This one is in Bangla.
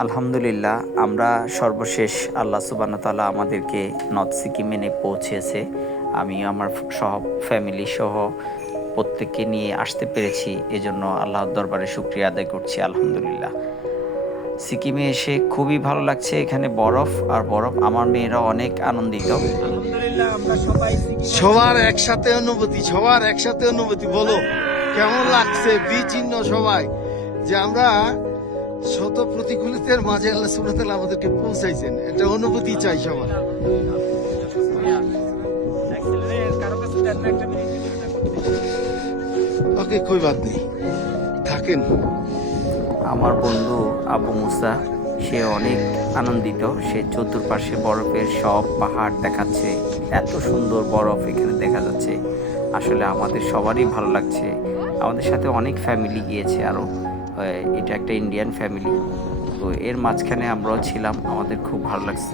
আলহামদুলিল্লাহ আমরা সর্বশেষ আল্লাহ সুবান তালা আমাদেরকে নর্থ সিকিমে নিয়ে পৌঁছেছে। আমি আমার সহ ফ্যামিলি সহ প্রত্যেককে নিয়ে আসতে পেরেছি এজন্য আল্লাহর দরবারে শুক্রিয়া আদায় করছি আলহামদুলিল্লাহ। সিকিমে এসে খুবই ভালো লাগছে এখানে বরফ আর বরফ আমার মেয়েরা অনেক আনন্দিত। আলহামদুলিল্লাহ আমরা সবাই সিকিমে সবার একসাথে অনুভূতি সবার একসাথে অনুভূতি বলো কেমন লাগছে? বিচিহ্ন সবাই। যে আমরা শত প্রতিকূলতার মাঝে আল্লাহ সুবহানাহু আমাদেরকে পৌঁছাইছেন। এটা অনুভূতি চাই সবার। ওকে, কই বাদ নেই থাকেন। আমার বন্ধু আবু মুসা, সে অনেক আনন্দিত। সে চতুর্পাশে বরফের সব পাহাড় দেখাচ্ছে। এত সুন্দর বরফ এখানে দেখা যাচ্ছে। আসলে আমাদের সবারই ভালো লাগছে। আমাদের সাথে অনেক ফ্যামিলি গিয়েছে আরও এটা একটা ইন্ডিয়ান ফ্যামিলি তো এর মাঝখানে আমরাও ছিলাম আমাদের খুব ভালো লাগছে।